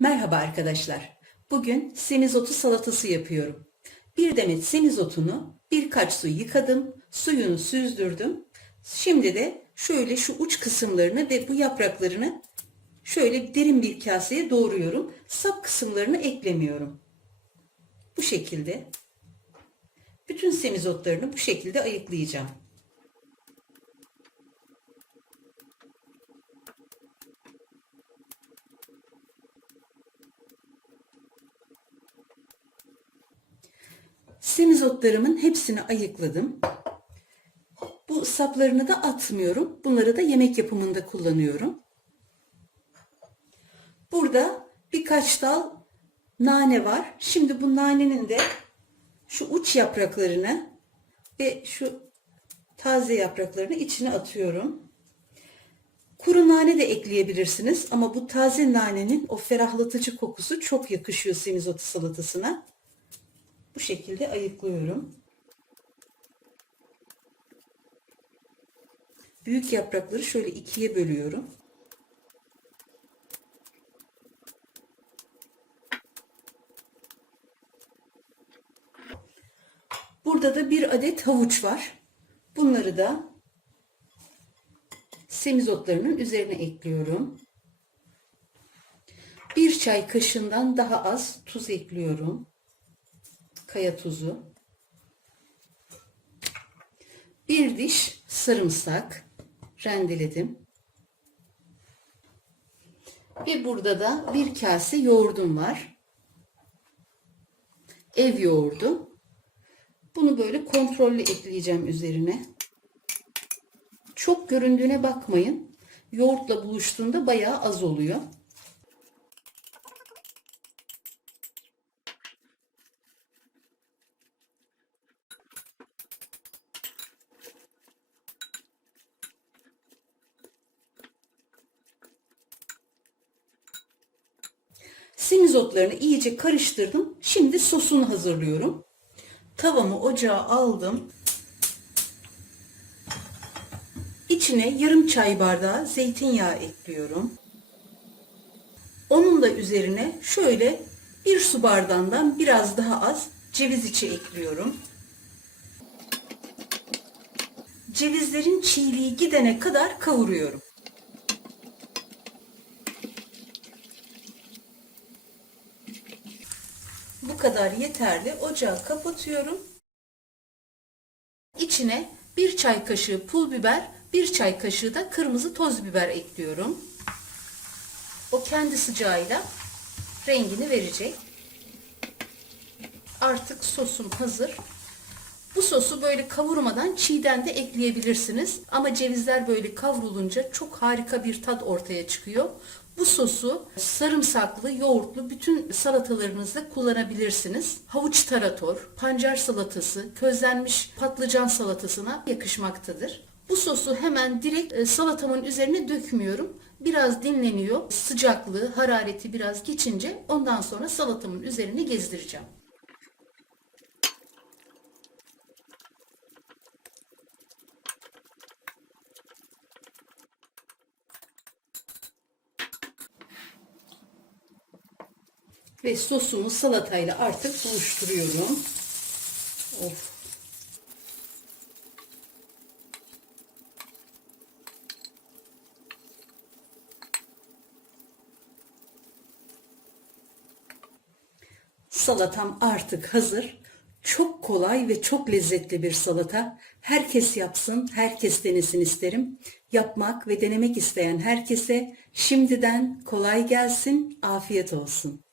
Merhaba arkadaşlar. Bugün semizotu salatası yapıyorum. Bir demet semizotunu birkaç su yıkadım, suyunu süzdürdüm. Şimdi de şöyle şu uç kısımlarını ve bu yapraklarını şöyle derin bir kaseye doğruyorum. Sap kısımlarını eklemiyorum. Bu şekilde. Bütün semizotlarını bu şekilde ayıklayacağım. Semizotlarımın hepsini ayıkladım. Bu saplarını da atmıyorum. Bunları da yemek yapımında kullanıyorum. Burada birkaç dal nane var. Şimdi bu nanenin de şu uç yapraklarını ve şu taze yapraklarını içine atıyorum. Kuru nane de ekleyebilirsiniz ama bu taze nanenin o ferahlatıcı kokusu çok yakışıyor semizotu salatasına. Bu şekilde ayıklıyorum. Büyük yaprakları şöyle ikiye bölüyorum. Burada da bir adet havuç var. Bunları da semizotlarının üzerine ekliyorum. Bir çay kaşığından daha az tuz ekliyorum kaya tuzu, bir diş sarımsak rendeledim. Ve burada da bir kase yoğurdum var. Ev yoğurdu. Bunu böyle kontrollü ekleyeceğim üzerine. Çok göründüğüne bakmayın. Yoğurtla buluştuğunda bayağı az oluyor. Semizotlarını iyice karıştırdım. Şimdi sosunu hazırlıyorum. Tavamı ocağa aldım. İçine yarım çay bardağı zeytinyağı ekliyorum. Onun da üzerine şöyle bir su bardağından biraz daha az ceviz içi ekliyorum. Cevizlerin çiğliği gidene kadar kavuruyorum. Kadar yeterli. Ocağı kapatıyorum. İçine bir çay kaşığı pul biber, bir çay kaşığı da kırmızı toz biber ekliyorum. O kendi sıcağıyla rengini verecek. Artık sosum hazır. Bu sosu böyle kavurmadan çiğden de ekleyebilirsiniz. Ama cevizler böyle kavrulunca çok harika bir tat ortaya çıkıyor. Bu sosu sarımsaklı, yoğurtlu bütün salatalarınızda kullanabilirsiniz. Havuç tarator, pancar salatası, közlenmiş patlıcan salatasına yakışmaktadır. Bu sosu hemen direkt e, salatamın üzerine dökmüyorum. Biraz dinleniyor. Sıcaklığı, harareti biraz geçince ondan sonra salatamın üzerine gezdireceğim. Ve sosumu salatayla artık buluşturuyorum. Of. Salatam artık hazır. Çok kolay ve çok lezzetli bir salata. Herkes yapsın, herkes denesin isterim. Yapmak ve denemek isteyen herkese şimdiden kolay gelsin, afiyet olsun.